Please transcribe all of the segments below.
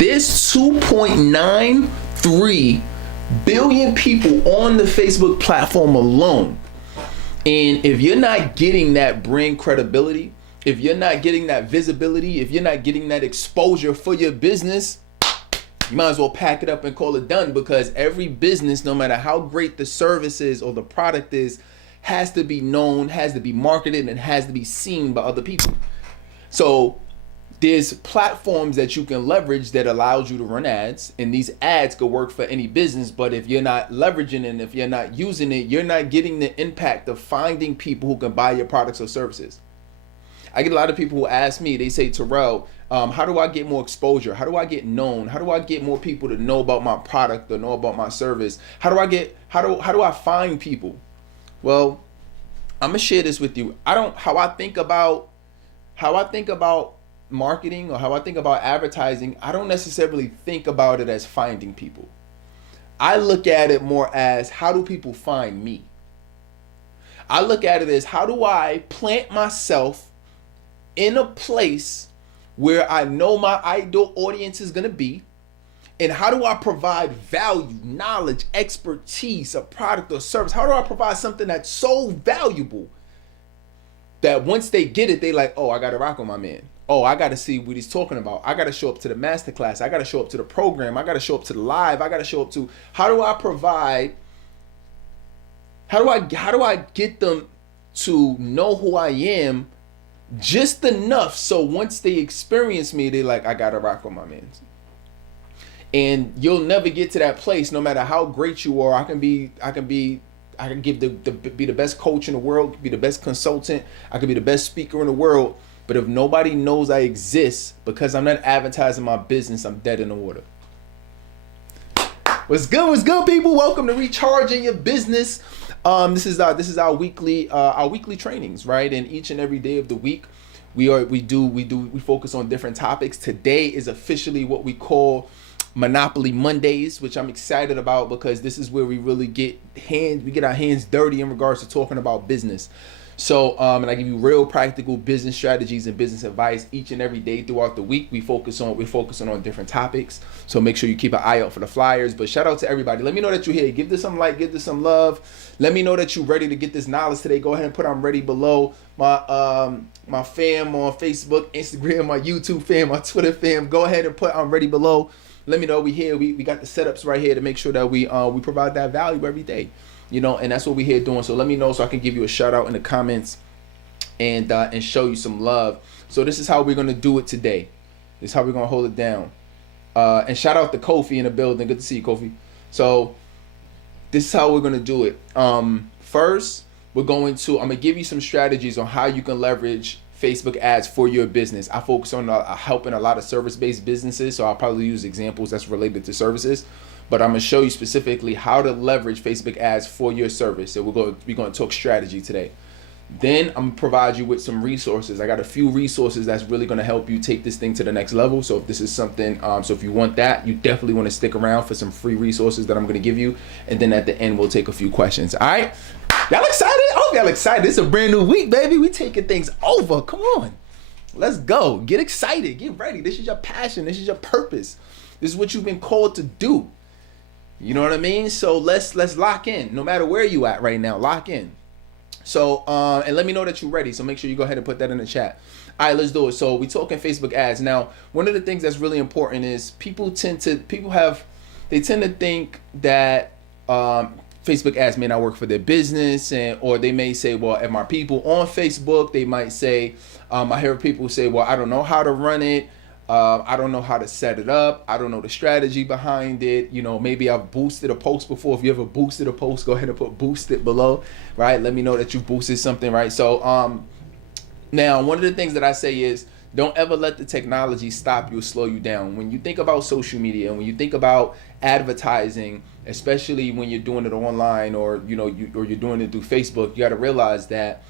There's 2.93 billion people on the Facebook platform alone. And if you're not getting that brand credibility, if you're not getting that visibility, if you're not getting that exposure for your business, you might as well pack it up and call it done, because every business, no matter how great the service is or the product is, has to be known, has to be marketed, and has to be seen by other people. So there's platforms that you can leverage that allows you to run ads, and these ads could work for any business, but if you're not leveraging it, if you're not using it, you're not getting the impact of finding people who can buy your products or services. I get a lot of people who ask me, they say, Terrell, how do I get more exposure? How do I get known? How do I get more people to know about my product or know about my service? How do I find people? Well, I'm gonna share this with you. How I think about marketing or how I think about advertising, I don't necessarily think about it as finding people. I look at it more as, how do people find me? I look at it as, how do I plant myself in a place where I know my ideal audience is going to be, and how do I provide value, knowledge, expertise, a product or service? How do I provide something that's so valuable that once they get it, they like, oh, I got to rock on my man. Oh, I got to see what he's talking about. I got to show up to the masterclass. I got to show up to the program. I got to show up to the live. I got to show up to, how do I get them to know who I am just enough so once they experience me, they like, I got to rock on my man. And you'll never get to that place, no matter how great you are. I can be the best coach in the world, be the best consultant. I could be the best speaker in the world. But if nobody knows I exist because I'm not advertising my business, I'm dead in the water. What's good, people? Welcome to Recharging Your Business. This is our weekly trainings, right? And each and every day of the week, we focus on different topics. Today is officially what we call Monopoly Mondays, which I'm excited about because this is where we really get our hands dirty in regards to talking about business. So, and I give you real practical business strategies and business advice each and every day throughout the week. We're focusing on different topics. So make sure you keep an eye out for the flyers. But shout out to everybody. Let me know that you're here. Give this some like, give this some love. Let me know that you're ready to get this knowledge today. Go ahead and put I'm ready below. My fam on Facebook, Instagram, my YouTube fam, my Twitter fam. Go ahead and put I'm ready below. Let me know we here. We got the setups right here to make sure that we provide that value every day. You know, and that's what we're here doing. So let me know so I can give you a shout out in the comments and show you some love. So this is how we're gonna do it today. This is how we're gonna hold it down. And shout out to Kofi in the building. Good to see you, Kofi. So this is how we're gonna do it. First, I'm gonna give you some strategies on how you can leverage Facebook ads for your business. I focus on helping a lot of service-based businesses, so I'll probably use examples that's related to services. But I'm gonna show you specifically how to leverage Facebook ads for your service. So we're gonna talk strategy today. Then I'm gonna provide you with some resources. I got a few resources that's really gonna help you take this thing to the next level. So if this is something, so if you want that, you definitely wanna stick around for some free resources that I'm gonna give you. And then at the end, we'll take a few questions. All right, y'all excited? Oh, y'all excited. This is a brand new week, baby. We taking things over. Come on, let's go. Get excited, get ready. This is your passion. This is your purpose. This is what you've been called to do. You know what I mean? So let's lock in. No matter where you at right now, lock in. So and let me know that you're ready. So make sure you go ahead and put that in the chat. All right, let's do it. So we talking Facebook ads. Now, one of the things that's really important is people tend to think that Facebook ads may not work for their business, or they may say, well, if my people on Facebook, they might say, I hear people say, well, I don't know how to run it. I don't know how to set it up. I don't know the strategy behind it. You know, maybe I've boosted a post before. If you ever boosted a post, go ahead and put boosted below, right? Let me know that you boosted something, right? So now one of the things that I say is, don't ever let the technology stop you or slow you down. When you think about social media and when you think about advertising, especially when you're doing it online or you're doing it through Facebook, you got to realize that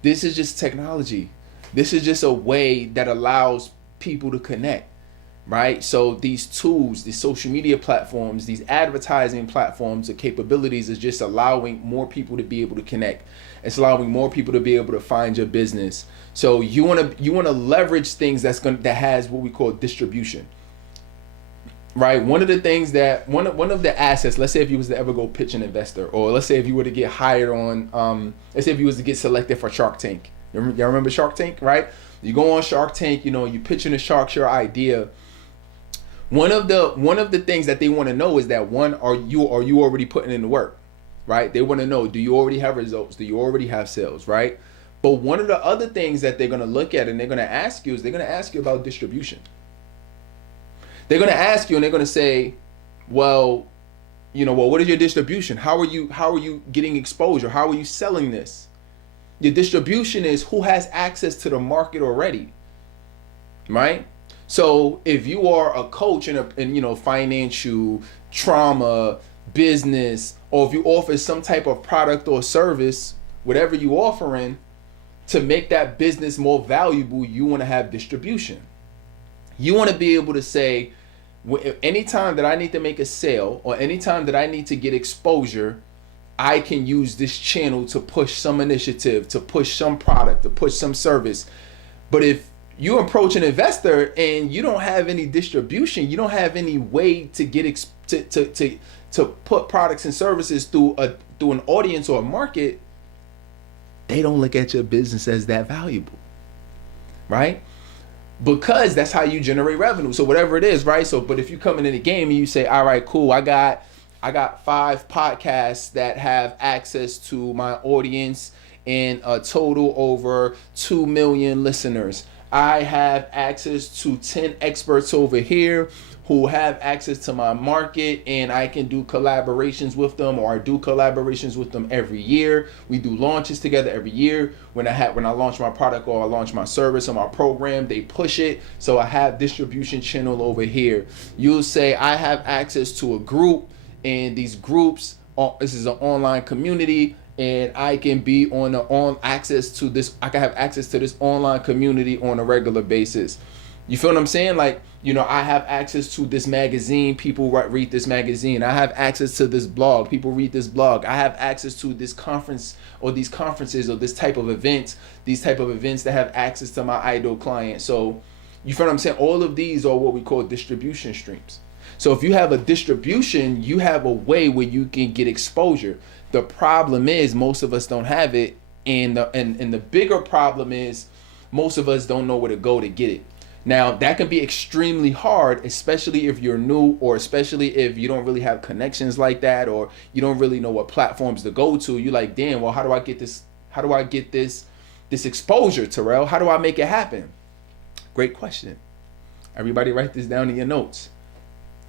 this is just technology. This is just a way that allows people to connect, right? So these tools, these social media platforms, these advertising platforms, the capabilities is just allowing more people to be able to connect. It's allowing more people to be able to find your business. So you want to leverage things that has what we call distribution. right? One of the things that one of the assets, let's say if you was to ever go pitch an investor, or let's say if you were to get hired on, let's say if you was to get selected for Shark Tank. Y'all remember Shark Tank, right? You go on Shark Tank, you pitching the sharks your idea. One of the things that they want to know is that, one, are you already putting in the work, right? They want to know, do you already have results? Do you already have sales, right? But one of the other things that they're going to look at and they're going to ask you is they're going to ask you about distribution. They're going to ask you and they're going to say, well, what is your distribution? How are you getting exposure? How are you selling this? Your distribution is who has access to the market already, right? So if you are a coach in financial, trauma, business, or if you offer some type of product or service, whatever you offering, to make that business more valuable, you want to have distribution. You want to be able to say, anytime that I need to make a sale or anytime that I need to get exposure, I can use this channel to push some initiative, to push some product, to push some service. But if you approach an investor and you don't have any distribution, you don't have any way to get to put products and services through an audience or a market, they don't look at your business as that valuable, right? Because that's how you generate revenue. So whatever it is, right? So, but if you come in the game and you say, all right, cool, I got 5 podcasts that have access to my audience and a total over 2 million listeners. I have access to 10 experts over here who have access to my market, and I can do collaborations with them, or I do collaborations with them every year. We do launches together every year. When I launch my product or I launch my service or my program, they push it. So I have distribution channel over here. You'll say I have access to a group, and these groups, this is an online community, and I can be on access to this. I can have access to this online community on a regular basis. You feel what I'm saying? Like, I have access to this magazine. People read this magazine. I have access to this blog. People read this blog. I have access to this conference or these conferences or this type of events, these type of events that have access to my ideal client. So you feel what I'm saying? All of these are what we call distribution streams. So if you have a distribution, you have a way where you can get exposure. The problem is most of us don't have it. And the bigger problem is most of us don't know where to go to get it. Now, that can be extremely hard, especially if you're new, or especially if you don't really have connections like that, or you don't really know what platforms to go to. You're like, damn, well, how do I get this exposure, Terrell? How do I make it happen? Great question. Everybody write this down in your notes.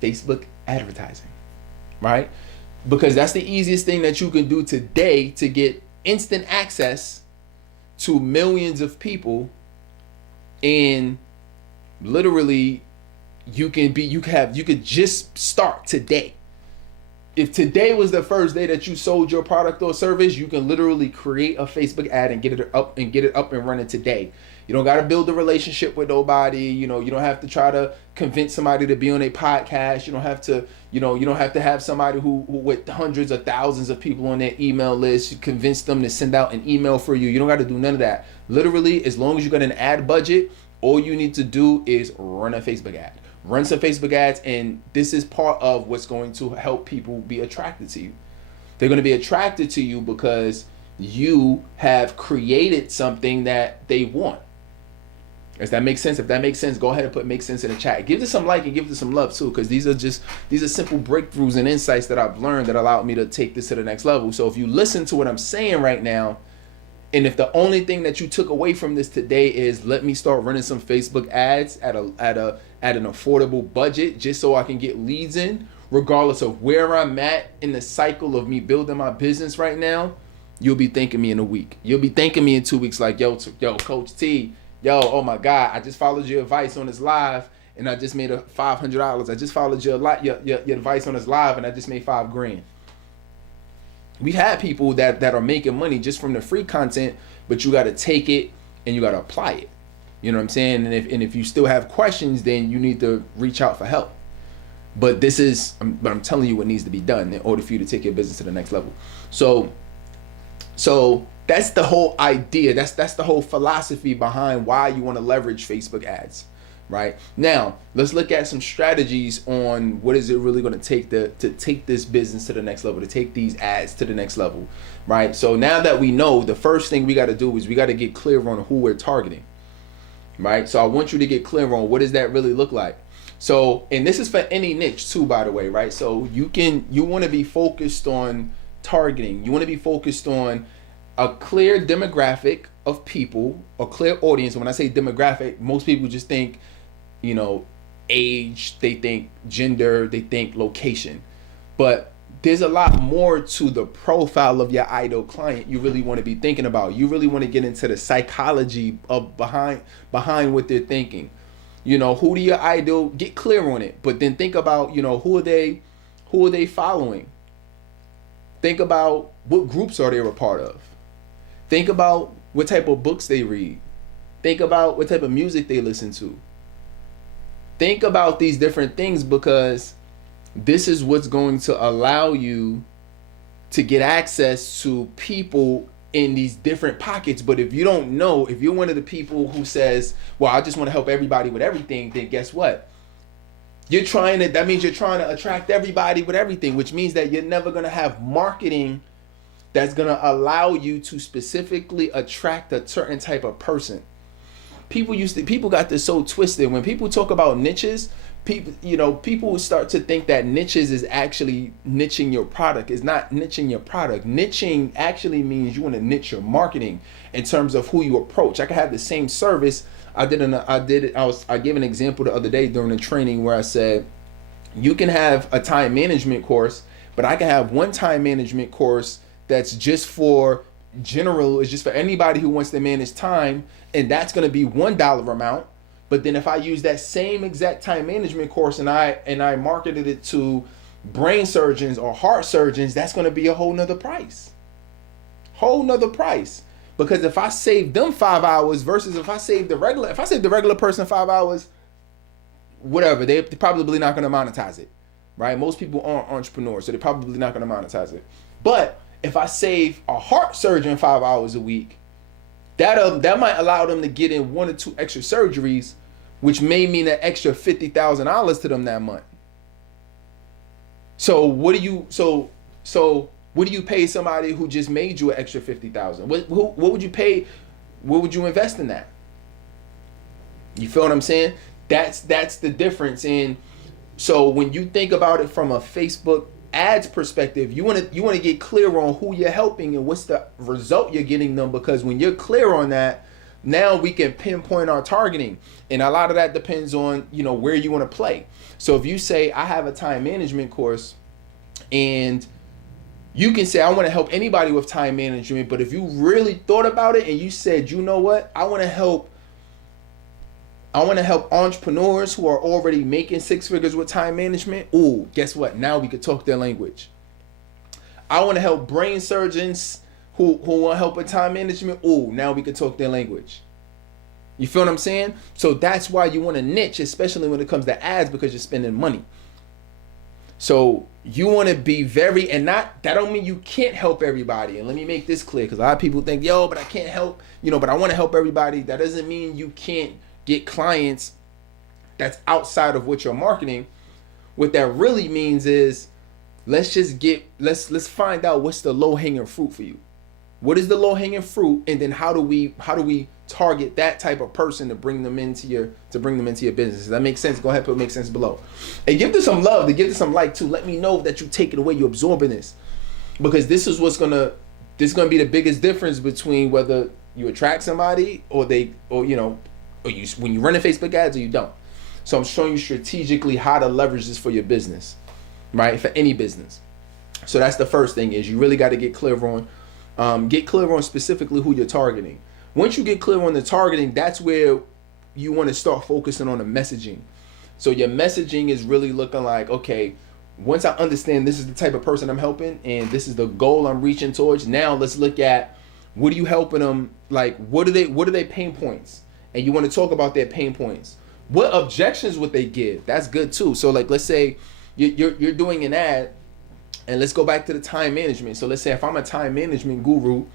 Facebook advertising, right? Because that's the easiest thing that you can do today to get instant access to millions of people. And literally you could just start today. If today was the first day that you sold your product or service, you can literally create a Facebook ad and get it up and running today. You don't got to build a relationship with nobody. You don't have to try to convince somebody to be on a podcast. You don't have to have somebody who with hundreds of thousands of people on their email list, you convince them to send out an email for you. You don't got to do none of that. Literally, as long as you got an ad budget, all you need to do is run a Facebook ad. Run some Facebook ads, and this is part of what's going to help people be attracted to you. They're going to be attracted to you because you have created something that they want. Does that make sense? If that makes sense, go ahead and put "make sense" in the chat. Give this some like and give this some love too, because these are simple breakthroughs and insights that I've learned that allowed me to take this to the next level. So if you listen to what I'm saying right now, and if the only thing that you took away from this today is let me start running some Facebook ads at an affordable budget just so I can get leads in, regardless of where I'm at in the cycle of me building my business right now, you'll be thanking me in a week. You'll be thanking me in 2 weeks like, yo, Coach T, yo, oh my God, I just followed your advice on this live and I just made $500. I just followed your advice on this live and I just made $5,000. We've had people that are making money just from the free content, but you got to take it and you got to apply it. You know what I'm saying? And if you still have questions, then you need to reach out for help. But I'm telling you what needs to be done in order for you to take your business to the next level. So that's the whole idea. That's the whole philosophy behind why you want to leverage Facebook ads. right? Now, let's look at some strategies on what is it really going to take to take this business to the next level, to take these ads to the next level, right? So now that we know, the first thing we got to do is we got to get clear on who we're targeting, right? So I want you to get clear on what does that really look like. So, and this is for any niche too, by the way, right? So you want to be focused on targeting. You want to be focused on a clear demographic of people, a clear audience. And when I say demographic, most people just think, age, they think gender, they think location. But there's a lot more to the profile of your ideal client you really want to be thinking about. You really want to get into the psychology of behind what they're thinking. Who do your ideal, get clear on it, but then think about, who are they following? Think about what groups are they a part of. Think about what type of books they read. Think about what type of music they listen to. Think about these different things, because this is what's going to allow you to get access to people in these different pockets. But if you don't know, if you're one of the people who says, well, I just want to help everybody with everything, then guess what? That means you're trying to attract everybody with everything, which means that you're never going to have marketing that's going to allow you to specifically attract a certain type of person. People got this so twisted. When people talk about niches, people start to think that niches is actually niching your product. It's not niching your product. Niching actually means you want to niche your marketing in terms of who you approach. I could have the same service. I gave an example the other day during the training where I said, you can have a time management course, but I can have one time management course that's just for general, it's just for anybody who wants to manage time, and that's going to be $1 amount. But then if I use that same exact time management course and I marketed it to brain surgeons or heart surgeons, that's going to be a whole nother price. Because if I save them 5 hours versus if I save the regular person 5 hours, whatever, they're probably not going to monetize it, right? Most people aren't entrepreneurs, so they're probably not going to monetize it. But if I save a heart surgeon 5 hours a week, that might allow them to get in 1 or 2 extra surgeries, which may mean an extra $50,000 to them that month. So what do you pay somebody who just made you an extra $50,000? What would you pay? What would you invest in that? You feel what I'm saying? That's the difference. And so when you think about it from a Facebook ads perspective, you want to get clear on who you're helping and what's the result you're getting them, because when you're clear on that, now we can pinpoint our targeting. And a lot of that depends on where you want to play. So if you say, I have a time management course, and you can say, I want to help anybody with time management, but if you really thought about it and you said, you know what, I want to help entrepreneurs who are already making 6 figures with time management. Ooh, guess what? Now we could talk their language. I want to help brain surgeons who want help with time management. Ooh, now we could talk their language. You feel what I'm saying? So that's why you want to niche, especially when it comes to ads, because you're spending money. So you want to be that don't mean you can't help everybody. And let me make this clear, because a lot of people think, but I can't help, but I want to help everybody. That doesn't mean you can't get clients that's outside of what you're marketing. What that really means is, let's find out what's the low-hanging fruit for you. What is the low-hanging fruit, and then how do we target that type of person to bring them into your business? Does that make sense? Go ahead, put make sense below. And give this some love, to give this some like too. Let me know that you take it away, you're absorbing this. Because this is gonna be the biggest difference between whether you attract somebody when you run Facebook ads or you don't. So I'm showing you strategically how to leverage this for your business, right? For any business. So that's the first thing, is you really got to get clear on specifically who you're targeting. Once you get clear on the targeting, that's where you want to start focusing on the messaging. So your messaging is really looking like, okay, once I understand this is the type of person I'm helping and this is the goal I'm reaching towards, now let's look at, what are you helping them? Like, what are they pain points? And you want to talk about their pain points. What objections would they give? That's good too. So like, let's say you're doing an ad, and let's go back to the time management. So let's say if I'm a time management guru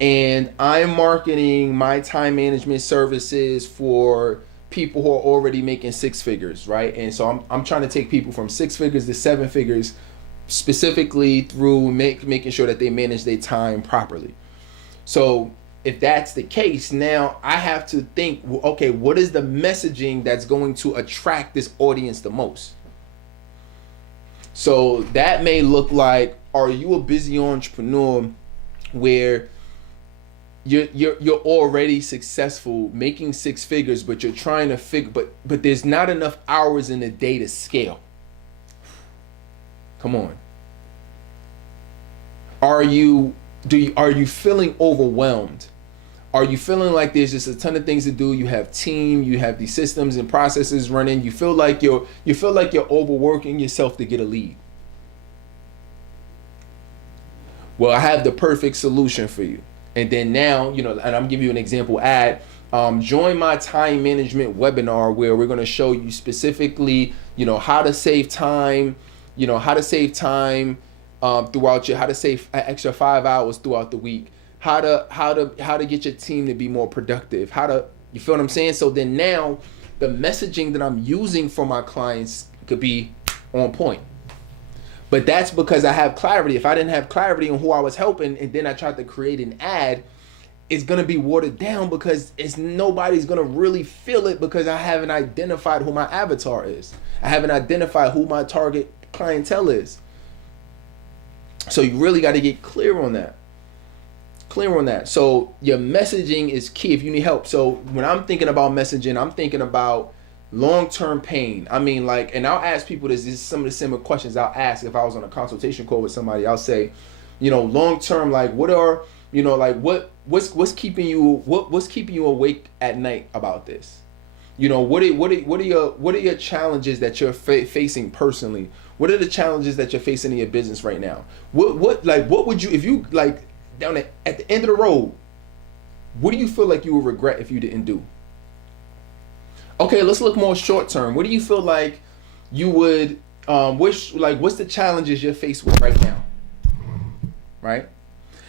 and I'm marketing my time management services for people who are already making six figures, right? And so I'm trying to take people from six figures to seven figures, specifically through making sure that they manage their time properly. So if that's the case, now I have to think, okay, what is the messaging that's going to attract this audience the most? So that may look like, are you a busy entrepreneur where you're already successful making six figures, but you're trying to figure, but there's not enough hours in the day to scale? Come on. Are you feeling overwhelmed? Are you feeling like there's just a ton of things to do? You have team, you have these systems and processes running. You feel like you're overworking yourself to get a lead. Well, I have the perfect solution for you. And then now, and I'm giving you an example ad. Join my time management webinar where we're going to show you specifically, how to save time, how to save time throughout how to save an extra 5 hours throughout the week, how to get your team to be more productive, you feel what I'm saying? So then now the messaging that I'm using for my clients could be on point. But that's because I have clarity. If I didn't have clarity on who I was helping and then I tried to create an ad, it's going to be watered down because nobody's going to really feel it because I haven't identified who my avatar is. I haven't identified who my target clientele is. So you really got to get clear on that. So your messaging is key if you need help. So when I'm thinking about messaging, I'm thinking about long-term pain. I mean, and I'll ask people this is some of the similar questions I'll ask if I was on a consultation call with somebody. I'll say, long-term, what's keeping you awake at night about this? What are your challenges that you're facing personally? What are the challenges that you're facing in your business right now? What would you, if you down at the end of the road, what do you feel like you would regret if you didn't do? Okay, let's look more short term. What do you feel like you would wish, what's the challenges you're faced with right now? Right?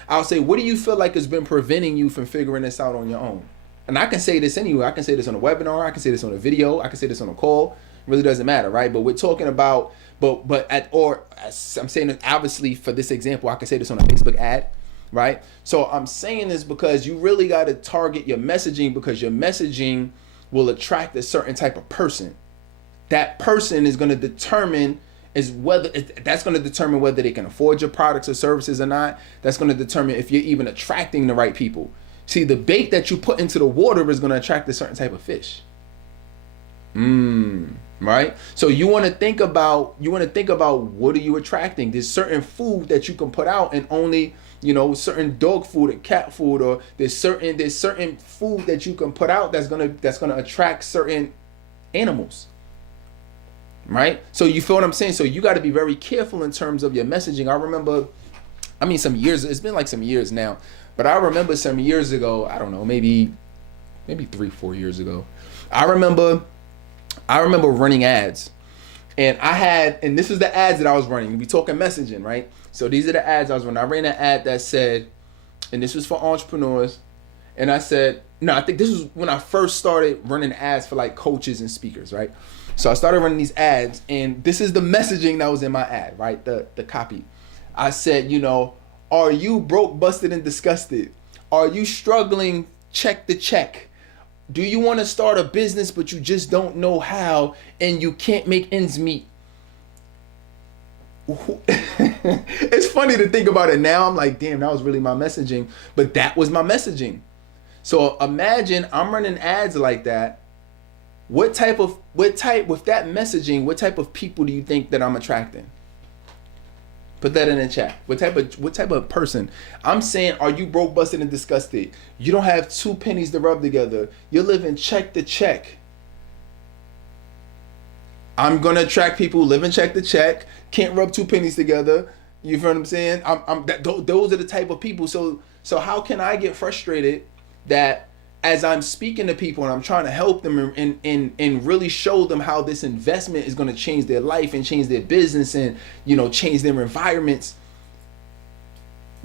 I'll say, what do you feel like has been preventing you from figuring this out on your own? And I can say this anywhere. I can say this on a webinar. I can say this on a video. I can say this on a call. It really doesn't matter, right? But we're talking about, I'm saying this obviously for this example, I can say this on a Facebook ad, right? So I'm saying this because you really got to target your messaging because your messaging will attract a certain type of person. That person is going to determine whether they can afford your products or services or not. That's going to determine if you're even attracting the right people. See, the bait that you put into the water is going to attract a certain type of fish. Right? So you want to think about what are you attracting? There's certain food that you can put out and only, certain dog food and cat food, or there's certain food that you can put out that's going to attract certain animals. Right? So you feel what I'm saying? So you got to be very careful in terms of your messaging. I remember, it's been some years now, but I remember some years ago, I don't know, maybe 3-4 years ago. I remember running ads, and this was the ads that I was running. We talking messaging, right? So these are the ads I was running. I ran an ad that said, and this was for entrepreneurs, and I said, no, I think this was when I first started running ads for coaches and speakers, right? So I started running these ads, and this is the messaging that was in my ad, right? The copy. I said, are you broke, busted, and disgusted? Are you struggling? Check the check. Do you want to start a business, but you just don't know how, and you can't make ends meet? It's funny to think about it now. I'm like, damn, that was really my messaging, but that was my messaging. So imagine I'm running ads like that. With that messaging, what type of people do you think that I'm attracting? Put that in the chat. What type of person? I'm saying, are you broke, busted, and disgusted? You don't have 2 pennies to rub together. You're living check to check. I'm gonna attract people living check to check, can't rub 2 pennies together. You feel what I'm saying? Those are the type of people. So how can I get frustrated that as I'm speaking to people and I'm trying to help them and really show them how this investment is going to change their life and change their business and, change their environments.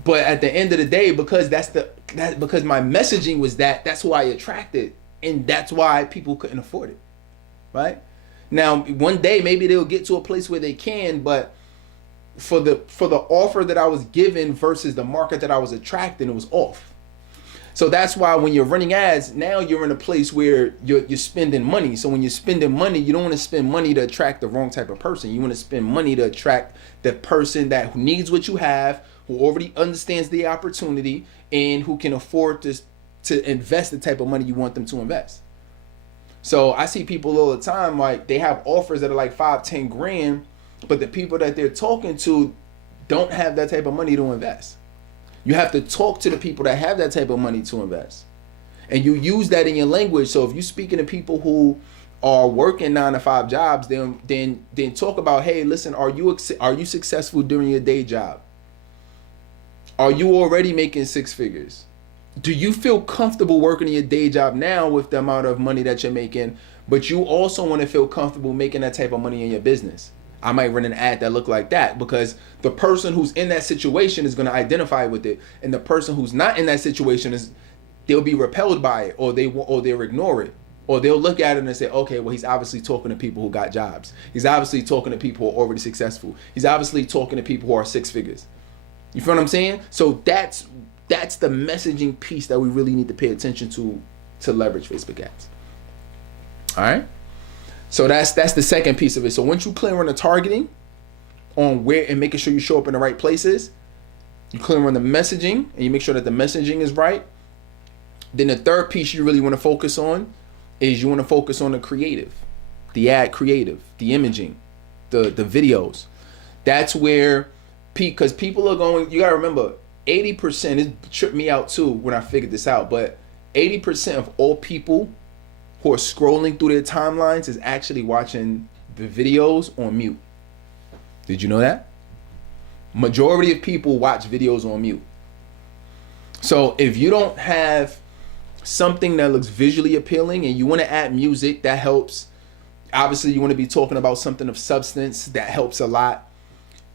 But at the end of the day, because my messaging was that's who I attracted. And that's why people couldn't afford it, right? Now, one day maybe they'll get to a place where they can, but for the offer that I was given versus the market that I was attracting, it was off. So that's why when you're running ads, now you're in a place where you're spending money. So when you're spending money, you don't want to spend money to attract the wrong type of person. You want to spend money to attract the person that needs what you have, who already understands the opportunity, and who can afford to invest the type of money you want them to invest. So I see people all the time, like they have offers that are like 5-10 grand, but the people that they're talking to don't have that type of money to invest. You have to talk to the people that have that type of money to invest. And you use that in your language. So if you're speaking to people who are working 9-to-5 jobs, then talk about, hey, listen, are you successful during your day job? Are you already making 6 figures? Do you feel comfortable working in your day job now with the amount of money that you're making, but you also want to feel comfortable making that type of money in your business? I might run an ad that look like that, because the person who's in that situation is going to identify with it, and the person who's not in that situation they'll be repelled by it, or they'll ignore it, or they'll look at it and say, okay, well, he's obviously talking to people who got jobs. He's obviously talking to people who are already successful. He's obviously talking to people who are 6 figures. You feel what I'm saying? So that's the messaging piece that we really need to pay attention to leverage Facebook ads. All right. So that's the second piece of it. So once you clear on the targeting on where and making sure you show up in the right places, you clear on the messaging and you make sure that the messaging is right. Then the third piece you really want to focus on is you want to focus on the creative, the ad creative, the imaging, the videos. That's where, because people are going, you got to remember, 80%, it tripped me out too when I figured this out, but 80% of all people who are scrolling through their timelines is actually watching the videos on mute. Did you know that? Majority of people watch videos on mute. So if you don't have something that looks visually appealing and you want to add music, that helps. Obviously, you want to be talking about something of substance, that helps a lot.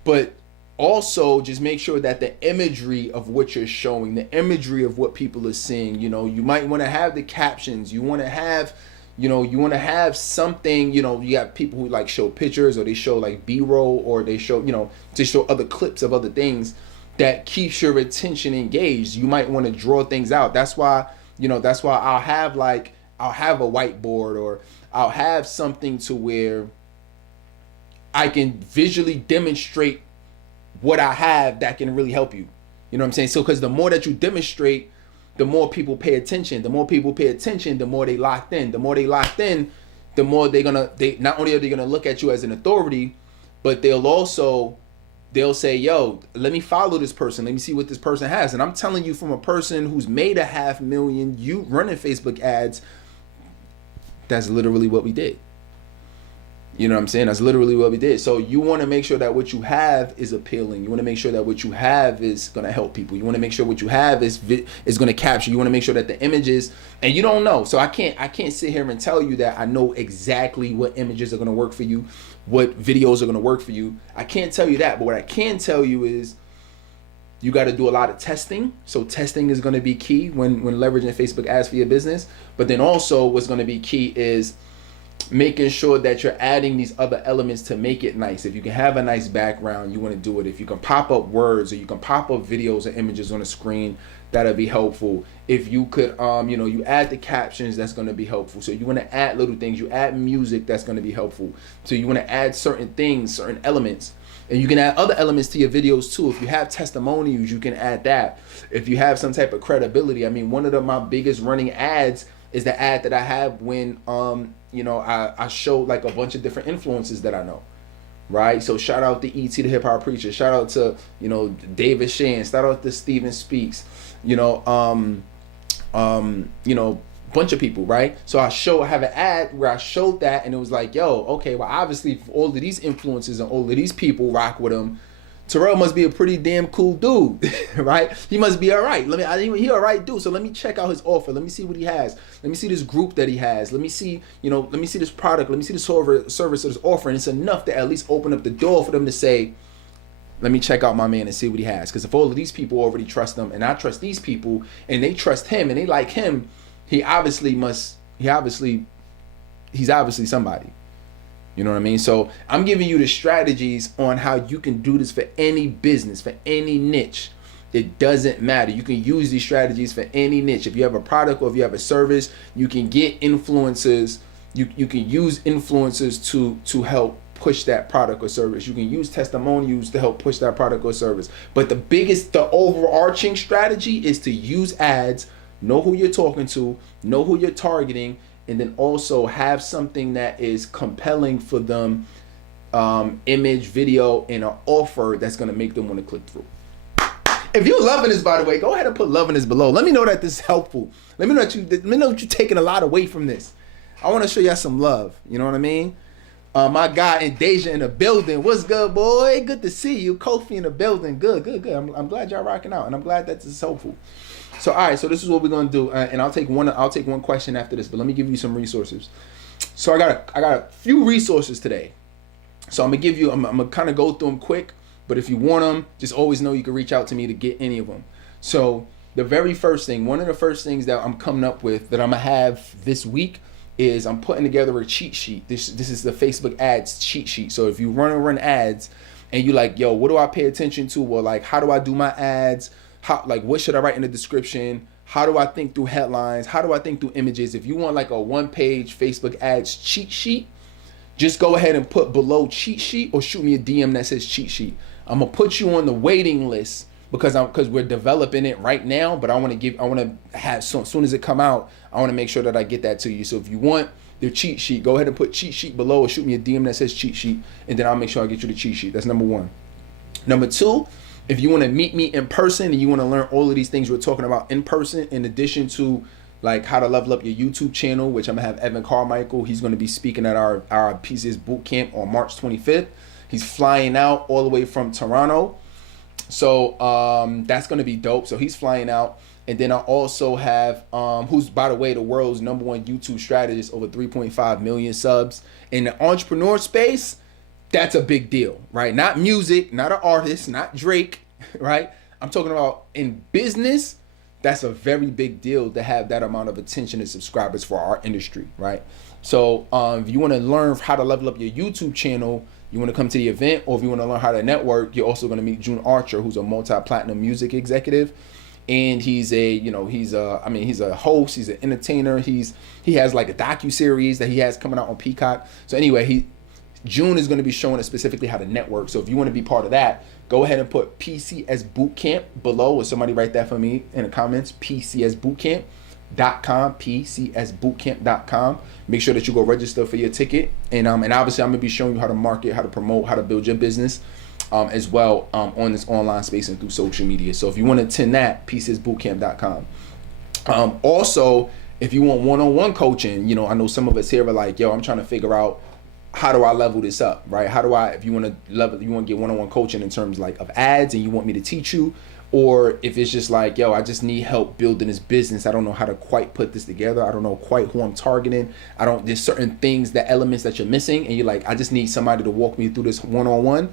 But also just make sure that the imagery of what you're showing, the imagery of what people are seeing, you might want to have the captions, you want to have something, you got people who like show pictures, or they show like B-roll, or they show, to show other clips of other things that keeps your attention engaged. You might want to draw things out. That's why I'll have a whiteboard, or I'll have something to where I can visually demonstrate what I have that can really help you. You know what I'm saying? So, because the more that you demonstrate, the more people pay attention. The more people pay attention, the more they locked in. The more they locked in, the more they not only are they gonna look at you as an authority, but they'll say, yo, let me follow this person. Let me see what this person has. And I'm telling you, from a person who's made $500,000, you running Facebook ads, that's literally what we did. You know what I'm saying? That's literally what we did. So you want to make sure that what you have is appealing. You want to make sure that what you have is going to help people. You want to make sure what you have is going to capture. You want to make sure that the images, and you don't know. So I can't sit here and tell you that I know exactly what images are going to work for you, what videos are going to work for you. I can't tell you that. But what I can tell you is you got to do a lot of testing. So testing is going to be key when leveraging Facebook ads for your business. But then also what's going to be key is making sure that you're adding these other elements to make it nice. If you can have a nice background, you want to do it. If you can pop up words, or you can pop up videos or images on the screen, that'll be helpful. If you could, you add the captions, that's going to be helpful. So you want to add little things. You add music, that's going to be helpful. So you want to add certain things, certain elements. And you can add other elements to your videos too. If you have testimonials, you can add that. If you have some type of credibility, one of my biggest running ads is the ad that I have when I show like a bunch of different influences that I know, right? So shout out to E.T. the Hip Hop Preacher, shout out to David Shan, shout out to Steven Speaks, bunch of people, right? So I have an ad where I showed that, and it was like, yo, okay, well obviously if all of these influences and all of these people rock with him, Terrell must be a pretty damn cool dude, right? He must be all right. He all right dude. So let me check out his offer. Let me see what he has. Let me see this group that he has. Let me see, let me see this product. Let me see this service that he's offering. It's enough to at least open up the door for them to say, let me check out my man and see what he has. Because if all of these people already trust him, and I trust these people, and they trust him, and they like him, he obviously must he's obviously somebody. You know what I mean? So I'm giving you the strategies on how you can do this for any business, for any niche. It doesn't matter. You can use these strategies for any niche. If you have a product or if you have a service, you can get influencers. You can use influencers to help push that product or service. You can use testimonials to help push that product or service. But the overarching strategy is to use ads, know who you're talking to, know who you're targeting, and then also have something that is compelling for them, image, video, and an offer that's gonna make them want to click through. If you're loving this, by the way, go ahead and put loving this below. Let me know that this is helpful. Let me know that you're taking a lot away from this. I want to show y'all some love. You know what I mean? My guy in Deja in the building. What's good, boy? Good to see you. Kofi in the building. Good. I'm glad y'all rocking out, and I'm glad that this is helpful. So all right, so this is what we're gonna do, and I'll take one question after this, but let me give you some resources. So I got a few resources today. So I'm gonna kind of go through them quick. But if you want them, just always know you can reach out to me to get any of them. So the very first thing, one of the first things that I'm coming up with that I'm gonna have this week is I'm putting together a cheat sheet. This is the Facebook ads cheat sheet. So if you run ads and you like, yo, what do I pay attention to? Or like, how do I do my ads? What should I write in the description? How do I think through headlines? How do I think through images? If you want like a 1-page Facebook ads cheat sheet, just go ahead and put below cheat sheet or shoot me a DM that says cheat sheet. I'm gonna put you on the waiting list because we're developing it right now, but I want to have as soon as it come out, I want to make sure that I get that to you. So if you want the cheat sheet, go ahead and put cheat sheet below or shoot me a DM that says cheat sheet, and then I'll make sure I get you the cheat sheet. That's number one. Number two, if you want to meet me in person and you want to learn all of these things we're talking about in person, in addition to like how to level up your YouTube channel, which I'm gonna have Evan Carmichael. He's gonna be speaking at our PCS boot camp on March 25th. He's flying out all the way from Toronto. So that's gonna be dope. So he's flying out. And then I also have who's, by the way, the world's #1 YouTube strategist, over 3.5 million subs. In the entrepreneur space, that's a big deal, right? Not music, not an artist, not Drake, right? I'm talking about in business. That's a very big deal to have that amount of attention and subscribers for our industry, right? So if you want to learn how to level up your YouTube channel, you want to come to the event, or if you want to learn how to network, you're also going to meet June Archer, who's a multi-platinum music executive. And he's a host, he's an entertainer. He has like a docu-series that he has coming out on Peacock. So anyway, June is going to be showing us specifically how to network. So if you want to be part of that, go ahead and put PCS Bootcamp below, or somebody write that for me in the comments, PCSbootcamp.com, PCSbootcamp.com. Make sure that you go register for your ticket. And obviously I'm going to be showing you how to market, how to promote, how to build your business as well on this online space and through social media. So if you want to attend that, PCSbootcamp.com. Also, if you want one-on-one coaching, I know some of us here are like, yo, I'm trying to figure out, how do I level this up, right? If you want to get one-on-one coaching in terms like of ads and you want me to teach you, or if it's just like, yo, I just need help building this business. I don't know how to quite put this together. I don't know quite who I'm targeting. There's certain things, elements that you're missing, and you're like, I just need somebody to walk me through this one-on-one.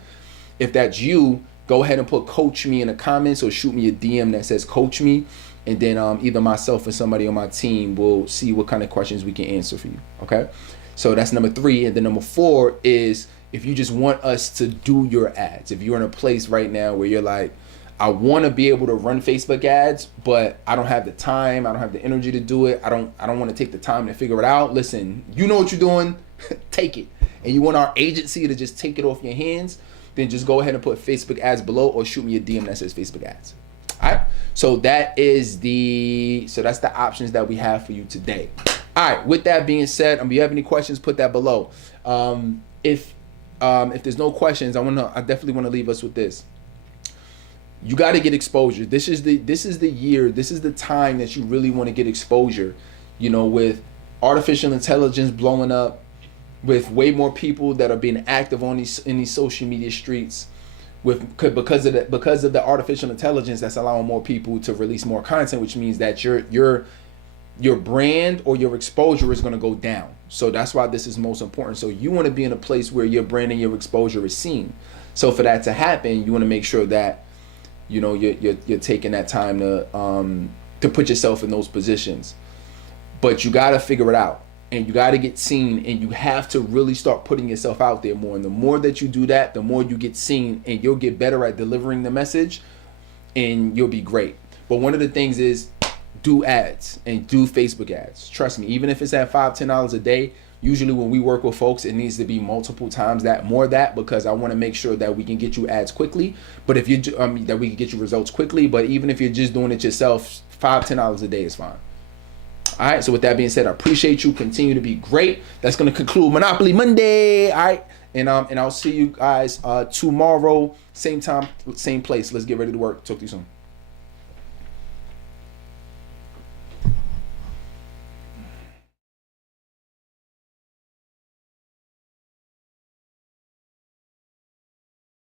If that's you, go ahead and put coach me in the comments or shoot me a DM that says coach me. And then either myself or somebody on my team will see what kind of questions we can answer for you, okay? So that's number 3. And then number 4 is if you just want us to do your ads. If you're in a place right now where you're like, I want to be able to run Facebook ads, but I don't have the time. I don't have the energy to do it. I don't want to take the time to figure it out. Listen, you know what you're doing. Take it. And you want our agency to just take it off your hands, then just go ahead and put Facebook ads below or shoot me a DM that says Facebook ads. All right. So that's the options that we have for you today. All right, with that being said, if you have any questions, put that below. If there's no questions, I definitely want to leave us with this. You got to get exposure. This is the year, this is the time that you really want to get exposure. With artificial intelligence blowing up, with way more people that are being active in these social media streets, because of the artificial intelligence that's allowing more people to release more content, which means that your brand or your exposure is going to go down. So that's why this is most important. So you want to be in a place where your brand and your exposure is seen. So for that to happen, you want to make sure that you're taking that time to put yourself in those positions. But you got to figure it out, and you got to get seen, and you have to really start putting yourself out there more. And the more that you do that, the more you get seen, and you'll get better at delivering the message, and you'll be great. But one of the things is do ads and do Facebook ads. Trust me, even if it's at $5-10 a day, usually when we work with folks, it needs to be multiple times that, more that, because I want to make sure that we can get you ads quickly. But if you that we can get you results quickly. But even if you're just doing it yourself, $5-10 a day is fine. All right. So with that being said, I appreciate you. Continue to be great. That's going to conclude Monopoly Monday. All right. And I'll see you guys tomorrow, same time, same place. Let's get ready to work. Talk to you soon.